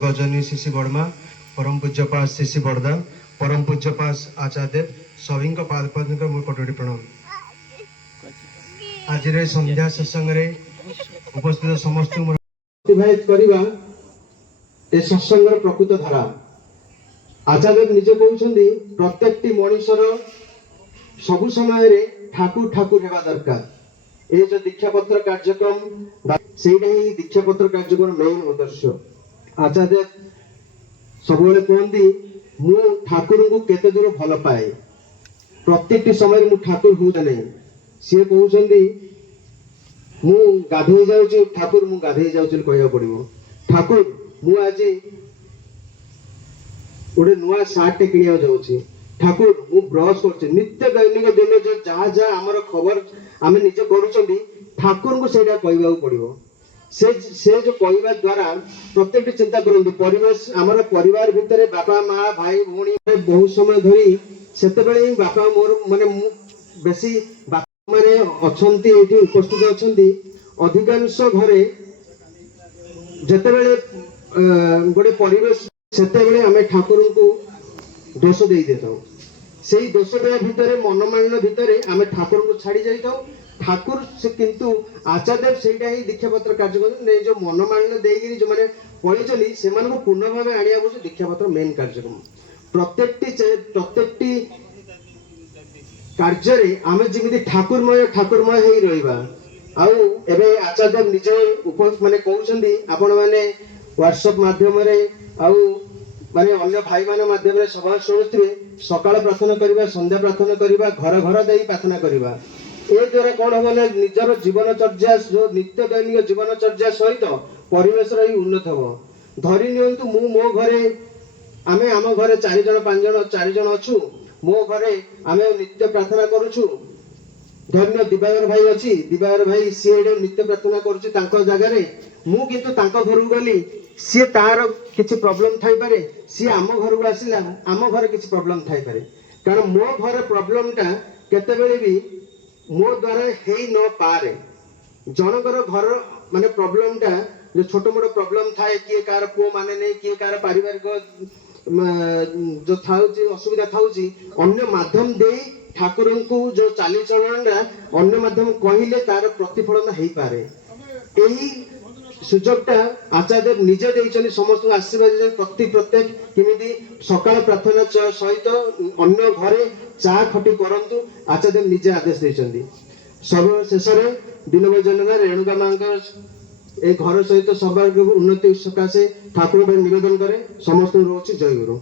गजनी शिशि वर्मा परम पूज्यपास शिशि बड़दा परम पूज्यपास आचार्य सभी पादपद कोटि प्रणाम। आज संध्या सत्संग उपस्थित समस्त अतिवाहित करवा ए सत्संग प्रकृत धारा। आचार्य निजे कहते प्रत्येक मनुष्यर सबु समय ठाकुर ठाकुर होगा दरकार। ये जो दीक्षापत्र कार्यक्रम से दीक्षापत्र कार्यक्रम मेन उद्देश्य। आचार्य सब कहती मु ठाकुर को केते दूर भल पाए प्रत्येक समय मु ठाकुर हूँ नहीं। सी कहते मु गाधे जाऊँ ठाकुर मु गाधे जाऊँ कह पड़ो ठाकुर मु आज गोटे नुआ सार्ट कि जाऊँ ठाकुर मु ब्रश कर नित्य दैनिक दिन जो जहाँ जहाँ आमर खबर आम निजे कर ठाकुर को सहीटा कहवा पड़ो। से जो कहवा द्वारा प्रत्येक चिंता करते परिवेश आमर परिवार भितर बापा माँ भाई भौणी बहुत समय धरी से बापा मोर माने बेसी बापा माने अच्छी उपस्थित अच्छा अधिकांश घरे जिते गोटे परिवेश से आम ठाकुर को दोष दे देता से दोष देवा भितर मनमालिन्य भितर आम ठाकुर को छाड़ी जाता ठाकुर से किंतु आचार्य से दीक्षापत्र कार्यक्रम जो मनमालिन्य देगी जो मैंने पढ़ी से पूर्ण भाव आने दीक्षापत्र मेन कार्यक्रम प्रत्येक कार्य आम जमी ठाकुरमय हो रहा आउ आचार्य निज माने कहते आपण मैंने व्हाट्सएप माध्यम माने अन्य भाई मान माध्यम सभा शुणुवे सकाल प्रार्थना करवा संध्या प्रार्थना करवा घर घर दे प्रार्थना करवा ए द्वारा कौन हम निजर जीवनचर्या जो नित्य दैनिक जीवनचर्या सहित परिवेश ही उन्नत हम धरी नियंतु मु मो घरे आम आम घरे 4 जन 5 जन 4 जन अच्छु मो घरे आम नित्य प्रार्थना करुछु। धन्य दिवाकर भाई अच्छी दिवाकर भाई सी नित्य प्रार्थना करुँ जगार मु किंतु घर गली सी तार किसी प्रोब्लेम थाई पारे सी आम घर को आसिला आम घर किसी प्रोब्लेम थाई पारे कारण मो घर प्रोब्लेम टा केतेबेले भी मो द्वारा हे न पारे जनकर घर माने प्रोब्लेम टा जो छोट मोट प्रोब्लेम थाए किए कार पुओ माने नहीं किए कार पारिवारिक जो थाउची असुविधा थाउची अन्य माध्यम दे ठाकुर को जो चाली चलन अन्य माध्यम कहले तार प्रतिफलन हो पारे यही सुजोगटा आचार्य निजे देइछनि समस्त आशीर्वाद प्रत्येक किमिति सकाळ प्रार्थना सहित अन्य घरे चा खटी करंतु आचार्य निजे आदेश देइछन्ति। सर्वशेष दीनबंधु रेणुका मां ए घर सहित सर्वांग उन्नति सकाशे ठाकुर निवेदन करे समस्त रोच जय गुरु।